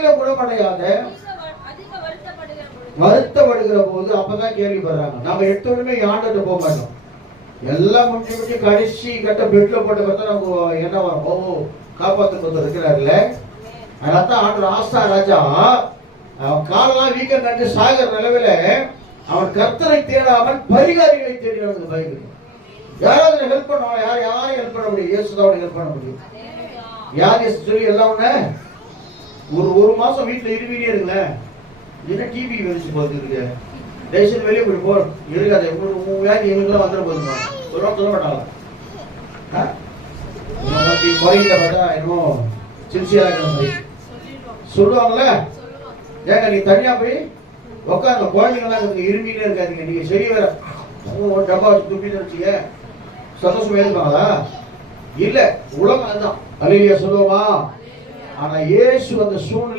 ஆனாலும் குணமடையாத வருத்தப்படுகிற போது அப்பதான் கேள்விப்படுறாங்க. நம்ம எடுத்தோடனே ஆண்டுட்டு போக மாட்டோம். எல்லாம் முடிஞ்சு கடைசி கட்ட பெட்ல போட்ட பார்த்தா நமக்கு என்ன வரும்? ஓ, காப்பாற்று இருக்கிறாருல்ல. அதான் ஆண்டு ஆசா ராஜா அவன் காலெல்லாம் வீக்கம் கண்டு சாகிற நிலவில அவன் கர்த்தரை தேடாமல் பரிகாரிகளை தேடினவனுக்கு பயந்து. யாராவது ஹெல்ப் பண்ணுவாங்க? யாரையும் ஹெல்ப் பண்ண முடியும்? இயேசுதான் ஹெல்ப் பண்ண முடியும். யார் இயேசு சொல்லி எல்லாம் ஒரு மாசம் வீட்டுல இருவீனே இருக்குல்ல. என்ன டிவி வெளிச்சு போகுது? தேசம் வெளியே போய் போ இருக்காது. உங்களுக்கு எங்களுக்குலாம் வந்துட போதுமா? ஒரு வாரம் சொல்ல மாட்டாங்களா? குறையில பார்த்தா இன்னும் சின்சியரா இருக்கிற மாதிரி சொல்லுவாங்கல்ல. ஏங்க நீ தனியா போய் உட்காந்து குழந்தைங்கலாம் இருமினே இருக்காதீங்க. நீங்க சரி வேற டப்பா வச்சு துப்பின்னு வச்சுக்க சந்தோஷமா இருப்பாங்களா? இல்ல, உலகம் அதுதான். அல்லேலூயா சொல்லுவோமா? ஆனா இயேசு அந்த சூழ்நிலை